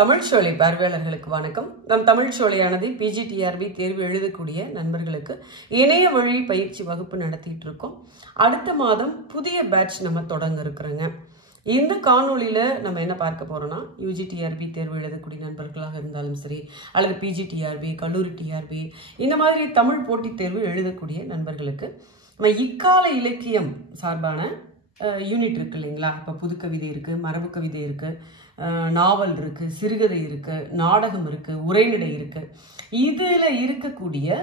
தமிழ் சோலை பார்வையாளர்களுக்கு வணக்கம். நம் தமிழ் சோலையானது பிஜிடிஆர்பி தேர்வு எழுதக்கூடிய நண்பர்களுக்கு இணைய வழி பயிற்சி வகுப்பு நடத்திட்டு இருக்கோம். அடுத்த மாதம் புதிய பேட்ச் நம்ம தொடங்க இருக்கிறோங்க. இந்த காணொலியில் நம்ம என்ன பார்க்க போறோம்னா, யூஜிடிஆர்பி தேர்வு எழுதக்கூடிய நண்பர்களாக இருந்தாலும் சரி, அல்லது பிஜிடிஆர்பி, கல்லூரி டிஆர்பி, இந்த மாதிரி தமிழ் போட்டித் தேர்வு எழுதக்கூடிய நண்பர்களுக்கு நம்ம இக்கால இலக்கியம் சார்பான யூனிட் இருக்கு இல்லைங்களா. இப்போ புதுக்கவிதை இருக்குது, மரபு கவிதை இருக்குது, நாவல் இருக்குது, சிறுகதை இருக்குது, நாடகம் இருக்குது, உரைநடை இருக்குது. இதில் இருக்கக்கூடிய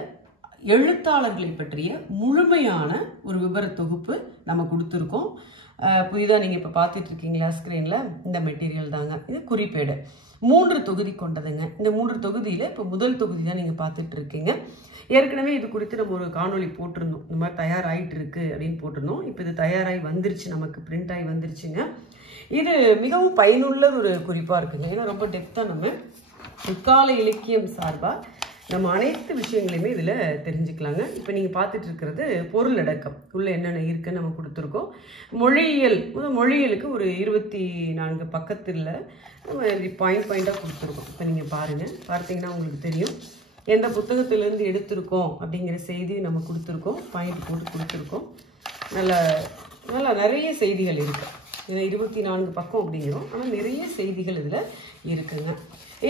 எழுத்தாளர்களை பற்றிய முழுமையான ஒரு விவர தொகுப்பு நம்ம கொடுத்துருக்கோம். புதிதாக நீங்கள் இப்போ பார்த்துட்டு இருக்கீங்களா ஸ்க்ரீனில், இந்த மெட்டீரியல் தாங்க. இது குறிப்பேடு 3 தொகுதி கொண்டதுங்க. இந்த 3 தொகுதியில் இப்போ முதல் தொகுதி தான் நீங்கள் பார்த்துட்டு இருக்கீங்க. ஏற்கனவே இது குறித்து நம்ம ஒரு காணொலி போட்டிருந்தோம். இந்த மாதிரி தயாராகிட்டு இருக்கு அப்படின்னு போட்டிருந்தோம். இப்போ இது தயாராகி வந்துருச்சு, நமக்கு பிரிண்ட் ஆகி வந்துருச்சுங்க. இது மிகவும் பயனுள்ள ஒரு குறிப்பாக இருக்குங்க. ஏன்னா ரொம்ப டெப்த்தாக நம்ம இக்கால இலக்கியம் சார்பாக நம்ம அனைத்து விஷயங்களையுமே இதில் தெரிஞ்சுக்கலாங்க. இப்போ நீங்கள் பார்த்துட்டு இருக்கிறது பொருளடக்கம் உள்ள என்னென்ன இருக்குன்னு நம்ம கொடுத்துருக்கோம். மொழியியலுக்கு ஒரு 24 பக்கத்தில் நம்ம பாயிண்டாக கொடுத்துருக்கோம். இப்போ நீங்கள் பார்த்தீங்கன்னா உங்களுக்கு தெரியும் எந்த புத்தகத்திலேருந்து எடுத்திருக்கோம் அப்படிங்கிற செய்தி நம்ம கொடுத்துருக்கோம். பாயிண்ட் போட்டு கொடுத்துருக்கோம். நல்லா நிறைய செய்திகள் இருக்குது. ஏன்னா 24 பக்கம் அப்படிங்கிறோம், ஆனால் நிறைய செய்திகள் இதில் இருக்குங்க.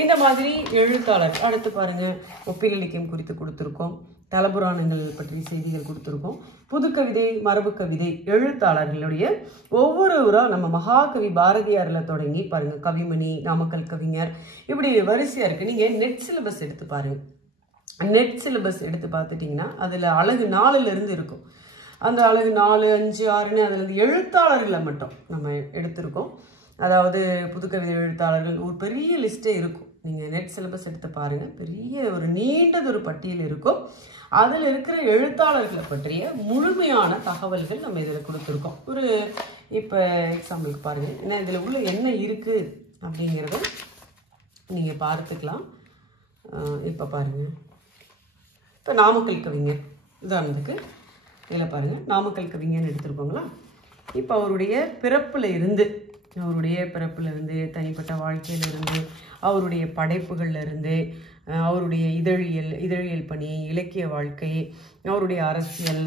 இந்த மாதிரி எழுத்தாளர் அடுத்து பாருங்கள், ஒப்பியல் இலக்கியம் குறித்து கொடுத்துருக்கோம், தலபுராணங்கள் பற்றி செய்திகள் கொடுத்துருக்கோம், புதுக்கவிதை, மரபு கவிதை, எழுத்தாளர்களுடைய ஒவ்வொருவராக நம்ம மகாகவி பாரதியாரில் தொடங்கி பாருங்கள், கவிமணி, நாமக்கல் கவிஞர், இப்படி வரிசையாக இருக்குது. நீங்கள் நெட் சிலபஸ் எடுத்து பாருங்கள். நெட் சிலபஸ் எடுத்து பார்த்துட்டிங்கன்னா அதில் அழகு 4லேருந்து இருக்கும். அந்த அழகு 4, 5, 6ன்னு அதுலேருந்து எழுத்தாளர்களை மட்டும் நம்ம எடுத்திருக்கோம். அதாவது புதுக்கவிதை எழுத்தாளர்கள் ஒரு பெரிய லிஸ்ட்டே இருக்கும். நீங்கள் நெட் சிலபஸ் எடுத்து பாருங்கள், பெரிய ஒரு நீண்டதொரு பட்டியல் இருக்கும். அதில் இருக்கிற எழுத்தாளர்களை பற்றிய முழுமையான தகவல்கள் நம்ம இதில் கொடுத்துருக்கோம். ஒரு இப்போ எக்ஸாம்பிளுக்கு பாருங்கள், ஏன்னா இதில் உள்ள என்ன இருக்குது அப்படிங்கிறத நீங்கள் பார்த்துக்கலாம். இப்போ பாருங்கள், இப்போ நாமக்கல் கவிஞர் உதாரணத்துக்கு இதில் பாருங்கள், நாமக்கல் கவிஞர்னு எடுத்துருக்கோங்களா. இப்போ அவருடைய பிறப்பில் இருந்து தனிப்பட்ட வாழ்க்கையிலிருந்து, அவருடைய படைப்புகள்லேருந்து, அவருடைய இதழியல் பணி, இலக்கிய வாழ்க்கை, அவருடைய அரசியல்,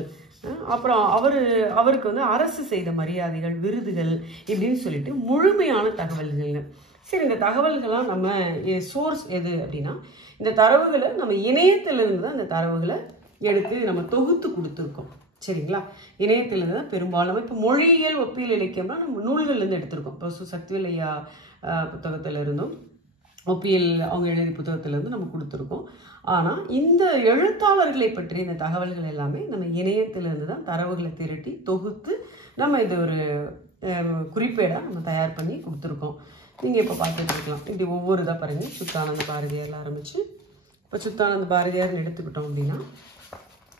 அப்புறம் அவருக்கு வந்து அரசு செய்த மரியாதைகள், விருதுகள், இப்படின்னு சொல்லிட்டு முழுமையான தகவல்கள். சரி, இந்த தகவல்கள்லாம் நம்ம சோர்ஸ் எது அப்படின்னா, இந்த தரவுகளை நம்ம இணையத்திலிருந்து தான் இந்த தரவுகளை எடுத்து நம்ம தொகுத்து கொடுத்துருக்கோம். சரிங்களா, இணையத்திலிருந்து தான் பெரும்பாலும். இப்போ மொழியியல், ஒப்பியல் இலக்கியம்னா நம்ம நூல்கள்லேருந்து எடுத்திருக்கோம். இப்போ சக்திவேல் ஐயா புத்தகத்தில் இருந்தும், ஒப்பியல் அவங்க எழுதிய புத்தகத்திலேருந்து நம்ம கொடுத்துருக்கோம். ஆனால் இந்த எழுத்தாளர்களை பற்றி இந்த தகவல்கள் எல்லாமே நம்ம இணையத்திலிருந்து தான் தரவுகளை திரட்டி தொகுத்து நம்ம இது ஒரு குறிப்பேடாக நம்ம தயார் பண்ணி கொடுத்துருக்கோம். நீங்கள் இப்போ பார்த்துட்டு இருக்கலாம். இப்படி ஒவ்வொரு இதாக பாருங்கள், சுத்தானந்த பாரதியாரில் ஆரம்பித்து இப்போ சுத்தானந்த பாரதியார்னு எடுத்துக்கிட்டோம் அப்படின்னா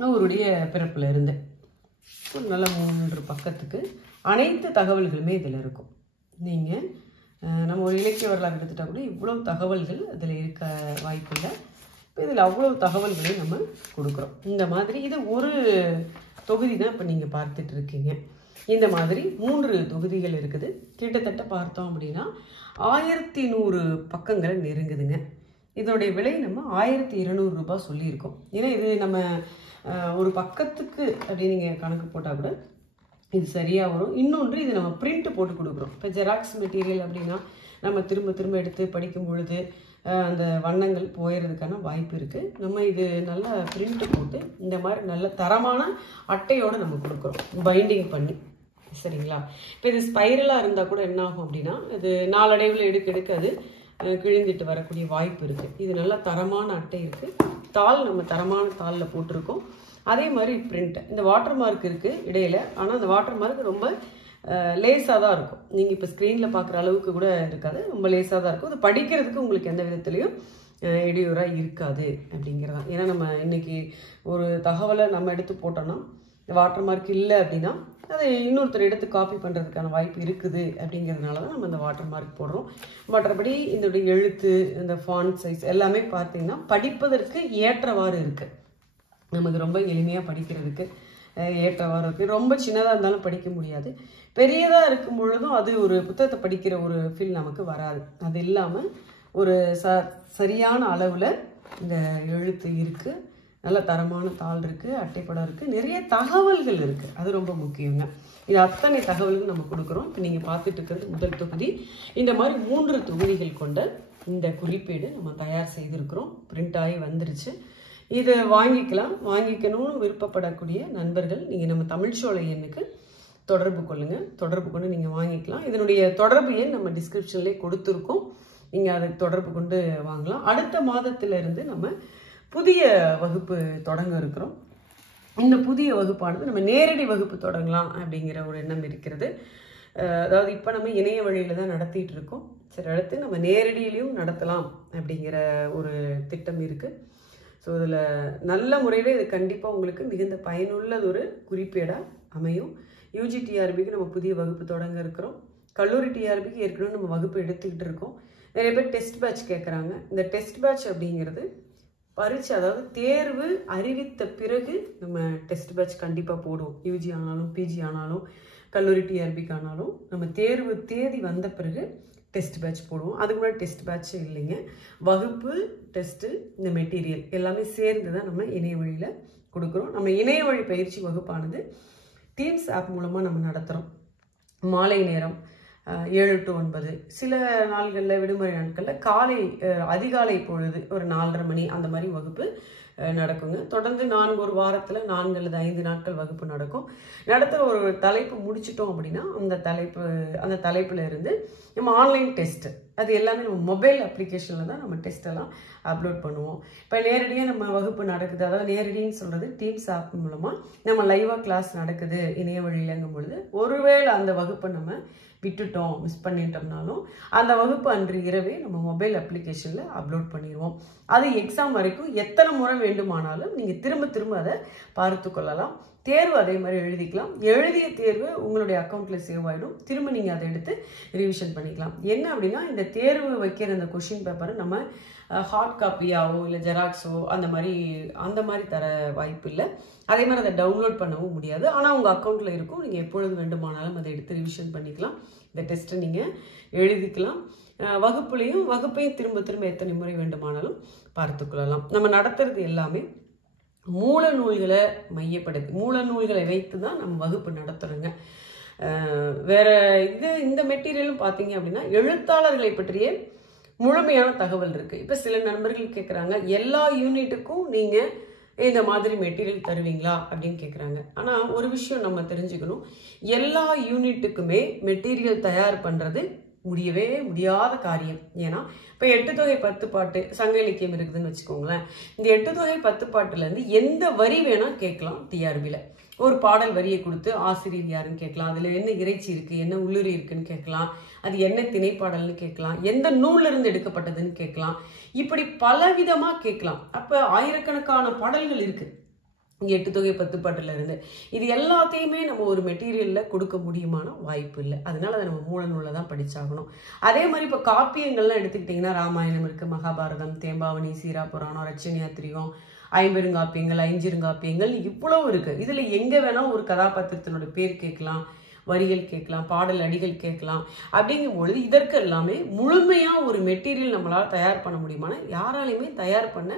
அவருடைய பிறப்பில் இருந்து நல்ல 3 பக்கத்துக்கு அனைத்து தகவல்களுமே இதில் இருக்கும். நீங்கள் நம்ம ஒரு இலக்கிய வரலாறு எடுத்துட்டால் கூட இவ்வளோ தகவல்கள் அதில் இருக்க வாய்ப்பில்லை. இப்போ இதில் அவ்வளோ தகவல்களையும் நம்ம கொடுக்குறோம். இந்த மாதிரி இது ஒரு தொகுதி தான் இப்போ நீங்கள் பார்த்துட்டு இருக்கீங்க. இந்த மாதிரி 3 தொகுதிகள் இருக்குது. கிட்டத்தட்ட பார்த்தோம் அப்படின்னா 1100 பக்கங்களை நெருங்குதுங்க. இதனுடைய விலை நம்ம 1200 ரூபாய் சொல்லியிருக்கோம். ஏன்னா இது நம்ம ஒரு பக்கத்துக்கு அப்படின்னு நீங்கள் கணக்கு போட்டால் கூட இது சரியாக வரும். இன்னொன்று, இது நம்ம பிரிண்ட் போட்டு கொடுக்குறோம். இப்போ ஜெராக்ஸ் மெட்டீரியல் அப்படின்னா நம்ம திரும்ப எடுத்து படிக்கும் பொழுது அந்த வண்ணங்கள் போயிடுறதுக்கான வாய்ப்பு இருக்குது. நம்ம இது நல்லா பிரிண்ட் போட்டு இந்த மாதிரி நல்ல தரமான அட்டையோடு நம்ம கொடுக்குறோம், பைண்டிங் பண்ணி. சரிங்களா, இப்போ இது ஸ்பைரலாக இருந்தால் கூட என்ன ஆகும் அப்படின்னா, இது நாளடைவில் எடுக்க அது கிழிந்துட்டு வரக்கூடிய வாய்ப்பு இருக்குது. இது நல்லா தரமான அட்டை இருக்குது. தாள் நம்ம தரமான தாளில் போட்டிருக்கோம். அதே மாதிரி பிரிண்ட், இந்த வாட்டர் மார்க் இருக்குது இடையில. ஆனால் அந்த வாட்டர் மார்க் ரொம்ப லேஸாக தான் இருக்கும். நீங்கள் இப்போ ஸ்க்ரீனில் பார்க்குற அளவுக்கு கூட இருக்காது, ரொம்ப லேஸாக தான் இருக்கும். அது படிக்கிறதுக்கு உங்களுக்கு எந்த விதத்துலையும் இடையூறாக இருக்காது அப்படிங்கிறதான். ஏன்னா நம்ம இன்றைக்கி ஒரு தகவலை நம்ம எடுத்து போட்டோம்னா வாட்டர் மார்க் இல்லை அப்படின்னா அதை இன்னொருத்தர் எடுத்து காப்பி பண்ணுறதுக்கான வாய்ப்பு இருக்குது. அப்படிங்கிறதுனால தான் நம்ம இந்த வாட்டர் மார்க் போடுறோம். மற்றபடி இதோடைய எழுத்து, இந்த ஃபாண்ட் சைஸ் எல்லாமே பார்த்தீங்கன்னா படிப்பதற்கு ஏற்றவாறு இருக்குது. நமக்கு ரொம்ப எளிமையாக படிக்கிறதுக்கு ஏற்றவாறு இருக்குது. ரொம்ப சின்னதாக இருந்தாலும் படிக்க முடியாது. பெரியதாக இருக்கும் பொழுதும் அது ஒரு புத்தகத்தை படிக்கிற ஒரு ஃபீல் நமக்கு வராது. அது இல்லாமல் ஒரு சரியான அளவில் இந்த எழுத்து இருக்குது. நல்ல தரமான தாள் இருக்குது, அட்டைப்படம் இருக்குது, நிறைய தகவல்கள் இருக்குது. அது ரொம்ப முக்கியங்க. இது அத்தனை தகவல்கள் நம்ம கொடுக்குறோம். இப்போ நீங்கள் பார்த்துட்டு இருக்கிறது முதல் தொகுதி. இந்த மாதிரி 3 தொகுதிகள் கொண்ட இந்த குறிப்பேடு நம்ம தயார் செய்திருக்கிறோம். பிரிண்ட் ஆகி வந்துருச்சு. இதை வாங்கிக்கணும்னு விருப்பப்படக்கூடிய நண்பர்கள் நீங்கள் நம்ம தமிழ்ச்சோலை எண்ணுக்கு தொடர்பு கொள்ளுங்கள். தொடர்பு கொண்டு நீங்கள் வாங்கிக்கலாம். இதனுடைய தொடர்பு எண் நம்ம டிஸ்கிரிப்ஷன்லேயே கொடுத்துருக்கோம். நீங்கள் அதை தொடர்பு கொண்டு வாங்கலாம். அடுத்த மாதத்திலிருந்து நம்ம புதிய வகுப்பு தொடங்க இருக்கிறோம். இந்த புதிய வகுப்பானது நம்ம நேரடி வகுப்பு தொடங்கலாம் அப்படிங்கிற ஒரு எண்ணம் இருக்கிறது. அதாவது இப்போ நம்ம இணைய வழியில் தான் நடத்திட்டு இருக்கோம். சரி, அடுத்து நம்ம நேரடியிலையும் நடத்தலாம் அப்படிங்கிற ஒரு திட்டம் இருக்குது. ஸோ இதில் நல்ல முறையில் இது கண்டிப்பாக உங்களுக்கு மிகுந்த பயனுள்ளது ஒரு குறிப்பேடாக அமையும். யூஜி டிஆர்பிக்கு நம்ம புதிய வகுப்பு தொடங்க இருக்கிறோம். கல்லூரி டிஆர்பிக்கு ஏற்கனவே நம்ம வகுப்பு எடுத்துக்கிட்டு இருக்கோம். நிறைய பேர் டெஸ்ட் பேட்ச் கேட்குறாங்க. இந்த டெஸ்ட் பேட்ச் அப்படிங்கிறது பரீட்சை, அதாவது தேர்வு அறிவித்த பிறகு நம்ம டெஸ்ட் பேட்ச் கண்டிப்பாக போடுவோம். யூஜி ஆனாலும் பிஜி ஆனாலும் கல்லூரி டிஆர்பிக்கு ஆனாலும் நம்ம தேர்வு தேதி வந்த பிறகு டெஸ்ட் பேட்ச் போடுவோம். அதுக்கு முன்னாடி டெஸ்ட் பேட்ச் இல்லைங்க. வகுப்பு, டெஸ்ட்டு, இந்த மெட்டீரியல் எல்லாமே சேர்ந்து தான் நம்ம இணைய வழியில் கொடுக்குறோம். நம்ம இணைய வழி பயிற்சி வகுப்பானது டீம்ஸ் ஆப் மூலமாக நம்ம நடத்துகிறோம். மாலை நேரம் 7 to 9, சில நாள்களில் விடுமுறை நாட்களில் காலை அதிகாலை பொழுது ஒரு 4:30 மணி அந்த மாதிரி வகுப்பு நடக்குங்க. தொடர்ந்து ஒரு வாரத்தில் 4 அல்லது 5 நாட்கள் வகுப்பு நடக்கும். நடத்துகிற ஒரு தலைப்பு முடிச்சிட்டோம் அப்படின்னா அந்த தலைப்பில் இருந்து நம்ம ஆன்லைன் டெஸ்ட்டு, அது எல்லாமே நம்ம மொபைல் அப்ளிகேஷனில் தான் நம்ம டெஸ்ட்டெல்லாம் அப்லோட் பண்ணுவோம். இப்போ நேரடியாக நம்ம வகுப்பு நடக்குது, அதாவது நேரடின்னு சொல்கிறது டீம்ஸ் ஆப் மூலமாக நம்ம லைவாக கிளாஸ் நடக்குது இணைய வழியிலங்கும் பொழுது, ஒருவேளை அந்த வகுப்பை நம்ம விட்டுட்டோம், மிஸ் பண்ணிட்டோம்னாலும் அந்த வகுப்பு அன்று இரவே நம்ம மொபைல் அப்ளிகேஷனில் அப்லோட் பண்ணிடுவோம். அது எக்ஸாம் வரைக்கும் எத்தனை முறை வேண்டுமானாலும் நீங்கள் திரும்ப அதை பார்த்து கொள்ளலாம். தேர்வு அதே மாதிரி எழுதிக்கலாம். எழுதிய தேர்வு உங்களுடைய அக்கௌண்ட்டில் சேவ் ஆகிடும். திரும்ப நீங்கள் அதை எடுத்து ரிவிஷன் பண்ணிக்கலாம். என்ன அப்படின்னா, இந்த தேர்வு வைக்கிற இந்த கொஷின் பேப்பரை நம்ம ஹார்ட் காப்பியாவோ இல்லை ஜெராக்ஸோ அந்த மாதிரி தர வாய்ப்பு இல்லை. அதே மாதிரி அதை டவுன்லோட் பண்ணவும் முடியாது. ஆனால் உங்கள் அக்கௌண்ட்டில் இருக்கும். நீங்கள் எப்பொழுது வேண்டுமானாலும் அதை எடுத்து ரிவிஷன் பண்ணிக்கலாம். இந்த டெஸ்ட்டை நீங்கள் எழுதிக்கலாம். வகுப்பையும் திரும்ப எத்தனை முறை வேண்டுமானாலும் பார்த்துக்கொள்ளலாம். நம்ம நடத்துறது எல்லாமே மூல நூல்களை மையப்படுத்தி, மூல நூல்களை வைத்து தான் நம்ம வகுப்பு நடத்துகிறோங்க. வேற இந்த மெட்டீரியலும் பார்த்தீங்க அப்படின்னா எழுத்தாளர்களை பற்றிய முழுமையான தகவல் இருக்குது. இப்போ சில நண்பர்கள் கேட்குறாங்க, எல்லா யூனிட்டுக்கும் நீங்கள் இந்த மாதிரி மெட்டீரியல் தருவீங்களா அப்படின்னு கேட்குறாங்க. ஆனால் ஒரு விஷயம் நம்ம தெரிஞ்சுக்கணும், எல்லா யூனிட்டுக்குமே மெட்டீரியல் தயார் பண்ணுறது முடியவே முடியாத காரியம். ஏன்னா இப்போ 8 தொகை 10 பாட்டு சங்க இலக்கியம் இருக்குதுன்னு வச்சுக்கோங்களேன். இந்த 8 தொகை 10 பாட்டுலேருந்து எந்த வரி வேணால் கேட்கலாம். டிஆர்பியில் ஒரு பாடல் வரியை கொடுத்து ஆசிரியர் யாருன்னு கேட்கலாம், அதில் என்ன இறைச்சி இருக்குது, என்ன உள்ளுரி இருக்குன்னு கேட்கலாம், அது என்ன திணைப்பாடல்னு கேட்கலாம், எந்த நூலிருந்து எடுக்கப்பட்டதுன்னு கேட்கலாம். இப்படி பலவிதமாக கேட்கலாம். அப்போ ஆயிரக்கணக்கான பாடல்கள் இருக்குது இங்கே 8 தொகை 10 பாட்டுல இருந்து. இது எல்லாத்தையுமே நம்ம ஒரு மெட்டீரியலில் கொடுக்க முடியுமான வாய்ப்பு இல்லை. அதனால அதை நம்ம மூல நூலை தான் படிச்சாகணும். அதே மாதிரி இப்போ காப்பியங்கள்லாம் எடுத்துக்கிட்டிங்கன்னா ராமாயணம் இருக்குது, மகாபாரதம், தேம்பாவணி, சீரா புராணம், ரச்சனியாத்திரிகம், ஐம்பெருங்காப்பியங்கள், ஐஞ்சிருங்காப்பியங்கள் இவ்வளவு இருக்குது. இதில் எங்கே வேணால் ஒரு கதாபாத்திரத்தினோட பேர் கேட்கலாம், வரிகள் கேட்கலாம், பாடல் அடிகள் கேட்கலாம். அப்படிங்கும் பொழுது இதற்கு எல்லாமே முழுமையாக ஒரு மெட்டீரியல் நம்மளால் தயார் பண்ண முடியுமானா யாராலையுமே தயார் பண்ண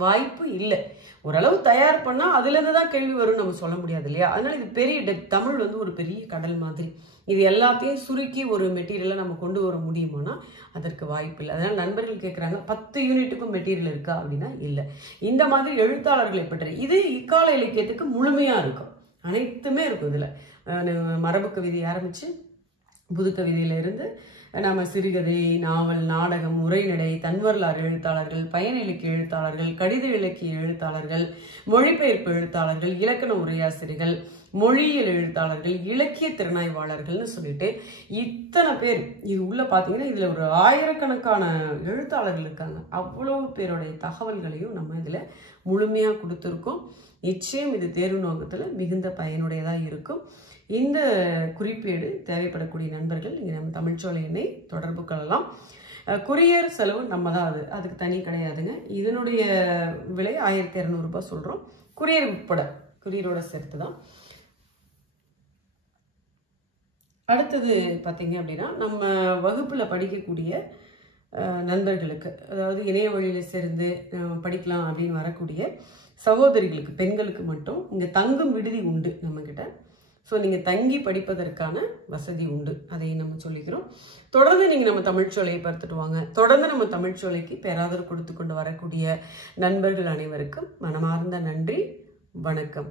வாய்ப்பு இல்லை. ஓரளவு தயார் பண்ணால் அதுலேருந்து தான் கேள்வி வரும்னு நம்ம சொல்ல முடியாது இல்லையா? அதனால இது பெரிய தமிழ் ஒரு பெரிய கடல் மாதிரி. இது எல்லாத்தையும் சுருக்கி ஒரு மெட்டீரியலை நம்ம கொண்டு வர முடியுமானா அதற்கு வாய்ப்பு இல்லை. அதனால் நண்பர்கள் கேட்குறாங்க, 10 யூனிட்டுக்கும் மெட்டீரியல் இருக்கா அப்படின்னா இல்லை. இந்த மாதிரி எழுத்தாளர்களை பற்றி இது இக்கால இலக்கியத்துக்கு முழுமையாக இருக்கும். அனைத்துமே இருக்கும். இதில் மரபு கவிதை ஆரம்பித்து புது கவிதையிலிருந்து நம்ம சிறுகதை, நாவல், நாடகம், உரைநடை, தன்வரலாறு எழுத்தாளர்கள், பயண இலக்கிய எழுத்தாளர்கள், கடித இலக்கிய எழுத்தாளர்கள், மொழிபெயர்ப்பு எழுத்தாளர்கள், இலக்கண உரையாசிரியர்கள், மொழியியல் எழுத்தாளர்கள், இலக்கிய திறனாய்வாளர்கள்னு சொல்லிட்டு இத்தனை பேர் இது உள்ள பார்த்தீங்கன்னா இதில் ஒரு ஆயிரக்கணக்கான எழுத்தாளர்கள் இருக்காங்க. அவ்வளவு பேருடைய தகவல்களையும் நம்ம இதில் முழுமையாக கொடுத்துருக்கோம். நிச்சயம் இது தேர்வு நோக்கத்தில் மிகுந்த பயனுடையதாக இருக்கும். இந்த குறிப்பேடு தேவைப்படக்கூடிய நண்பர்கள் நீங்கள் நம்ம தமிழ்ச்சோலை எண்ணை தொடர்பு கொள்ளலாம். கொரியர் செலவு நம்ம தான், அதுக்கு தனி கிடையாதுங்க. இதனுடைய விலை 1200 ரூபாய் சொல்கிறோம். கொரியர் உட்பட, கொரியரோட சேர்த்து தான். அடுத்தது பார்த்தீங்க அப்படின்னா நம்ம வகுப்பில் படிக்கக்கூடிய நண்பர்களுக்கு, அதாவது இணைய வழியில் சேர்ந்து படிக்கலாம் அப்படின்னு வரக்கூடிய சகோதரிகளுக்கு, பெண்களுக்கு மட்டும் இங்கே தங்கும் விடுதி உண்டு நம்மக்கிட்ட. ஸோ நீங்கள் தங்கி படிப்பதற்கான வசதி உண்டு, அதையும் நம்ம சொல்லிக்கிறோம். தொடர்ந்து நீங்கள் நம்ம தமிழ்ச்சோலையை பார்த்துட்டு வாங்க. தொடர்ந்து நம்ம தமிழ்ச்சோலைக்கு பேராதரவு கொடுத்து கொண்டு வரக்கூடிய நண்பர்கள் அனைவருக்கும் மனமார்ந்த நன்றி. வணக்கம்.